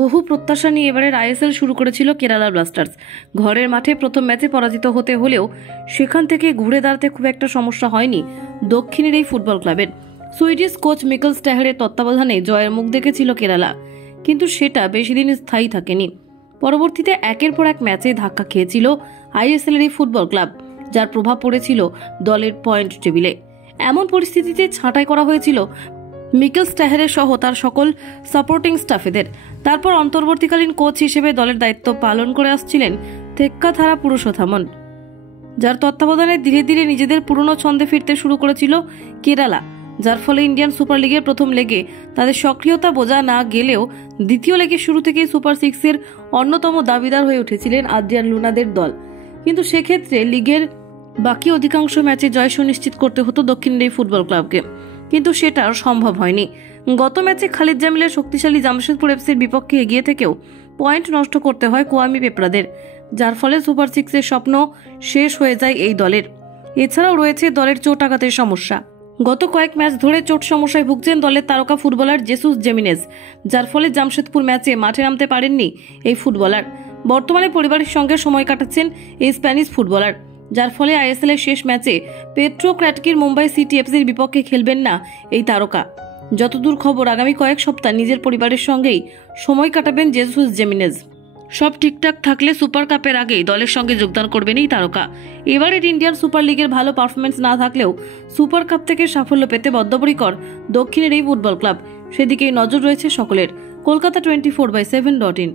বহু প্রত্যাশা নিয়ে এবারের আইএসএল শুরু করেছিল কেরালা ব্লাস্টার্স। ঘরের মাঠে প্রথম ম্যাচে পরাজিত হতে হলেও সেখান থেকে ঘুরে দাঁড়াতে খুব একটা সমস্যা হয়নি দক্ষিণের এই ফুটবল ক্লাবের। সুইডিশ কোচ মিকেল স্ট্যাহারের তত্ত্বাবধানে জয়ের মুখ দেখেছিল কেরালা, কিন্তু সেটা বেশি দিন স্থায়ী থাকেনি। পরবর্তীতে একের পর এক ম্যাচে ধাক্কা খেয়েছিল আইএসএল এর এই ফুটবল ক্লাব, যার প্রভাব পড়েছিল দলের পয়েন্ট টেবিলে। এমন পরিস্থিতিতে ছাঁটাই করা হয়েছিল মিকেল স্ট্যাহারের সহ তার সকল সাপোর্টিং স্টাফেদের। তারপর অন্তর্বর্তীকালীন কোচ হিসেবে দলের দায়িত্ব পালন করে আসছিলেন থেক্কাথারা পুরুষোত্তমন, যার তত্ত্বাবধানে ধীরে ধীরে নিজেদের পুরনো ছন্দে ফিরতে শুরু করেছিল কেরালা, যার ফলে ইন্ডিয়ান সুপার লিগের প্রথম লেগে তাদের সক্রিয়তা বোঝা না গেলেও দ্বিতীয় লেগের শুরু থেকেই সুপার সিক্সের অন্যতম দাবিদার হয়ে উঠেছিলেন আদ্রিয়ান লুনাদের দল। কিন্তু সেক্ষেত্রে লিগের বাকি অধিকাংশ ম্যাচে জয় সুনিশ্চিত করতে হতো দক্ষিণের এই ফুটবল ক্লাবকে, কিন্তু সেটা সম্ভব হয়নি। গত ম্যাচে খালিদ জামিলের শক্তিশালী জামশেদপুর এফসির বিপক্ষে এগিয়ে থেকেও পয়েন্ট নষ্ট করতে হয় কোয়ামি পেপরাদের, যার ফলে সুপার সিক্সের স্বপ্ন শেষ হয়ে যায় এই দলের। এছাড়াও রয়েছে দলের চোট আঘাতের সমস্যা। গত কয়েক ম্যাচ ধরে চোট সমস্যায় ভুগছেন দলের তারকা ফুটবলার জেসুস জেমিনেজ, যার ফলে জামশেদপুর ম্যাচে মাঠে নামতে পারেননি এই ফুটবলার। বর্তমানে পরিবারের সঙ্গে সময় কাটাচ্ছেন এই স্প্যানিশ ফুটবলার, যার ফলে আইএসএল এর শেষ ম্যাচে পেট্রো ক্র্যাটকির মুম্বাই সিটি এফসির বিপক্ষে খেলবেন না এই তারকা। যতদূর খবর, আগামী কয়েক সপ্তাহ নিজের পরিবারের সঙ্গেই সময় কাটাবেন জেসুস জেমিনেজ। সব ঠিকঠাক থাকলে সুপার কাপের আগেই দলের সঙ্গে যোগদান করবেন এই তারকা। এবারের ইন্ডিয়ান সুপার লিগের ভালো পারফরমেন্স না থাকলেও সুপার কাপ থেকে সাফল্য পেতে বদ্ধপরিকর দক্ষিণের এই ফুটবল ক্লাব, সেদিকেই নজর রয়েছে সকলের। কলকাতা 24/7.in।